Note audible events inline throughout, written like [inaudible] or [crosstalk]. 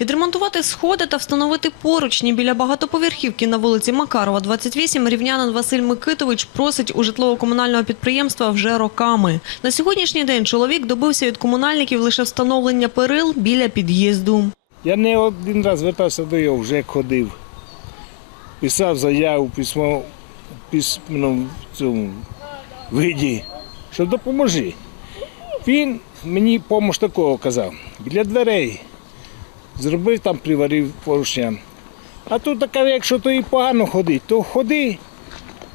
Відремонтувати сходи та встановити поручні біля багатоповерхівки на вулиці Макарова, 28, рівнянин Василь Микитович просить у житлово-комунального підприємства вже роками. На сьогоднішній день чоловік добився від комунальників лише встановлення перил біля під'їзду. Я не один раз звертався до його, вже ходив. Писав заяву, письмо письменному цьому виді, що допоможи. Він мені допомогу такого казав. Біля дверей. Зробив там, приварив поручням. А тут така, якщо то і погано ходить, то ходи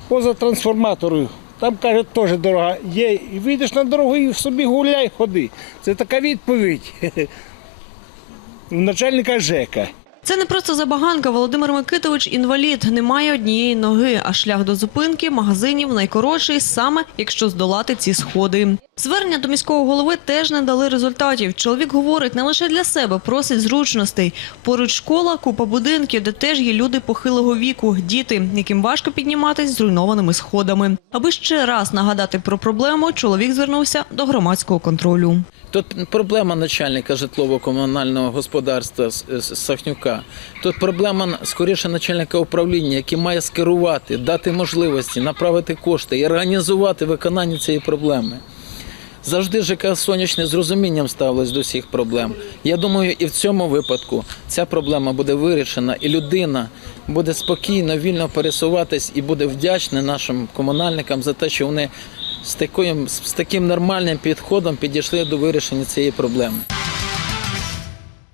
поза трансформатором. Там, каже, теж дорога є. І вийдеш на дорогу і собі гуляй, ходи. Це така відповідь. [laughs] начальника ЖЕКа. Це не просто забаганка. Володимир Микитович інвалід, не має однієї ноги, а шлях до зупинки магазинів найкоротший саме якщо здолати ці сходи. Звернення до міського голови теж не дали результатів. Чоловік говорить не лише для себе, просить зручностей. Поруч школа, купа будинків, де теж є люди похилого віку, діти, яким важко підніматись зруйнованими сходами. Аби ще раз нагадати про проблему, чоловік звернувся до громадського контролю. Тут проблема начальника житлово-комунального господарства С- С- Тут проблема скоріше начальника управління, який має скерувати, дати можливості, направити кошти і організувати виконання цієї проблеми. Завжди ЖК сонячне з розумінням ставилось до всіх проблем. Я думаю, і в цьому випадку ця проблема буде вирішена, і людина буде спокійно, вільно пересуватись і буде вдячна нашим комунальникам за те, що вони з таким, з таким нормальним підходом підійшли до вирішення цієї проблеми.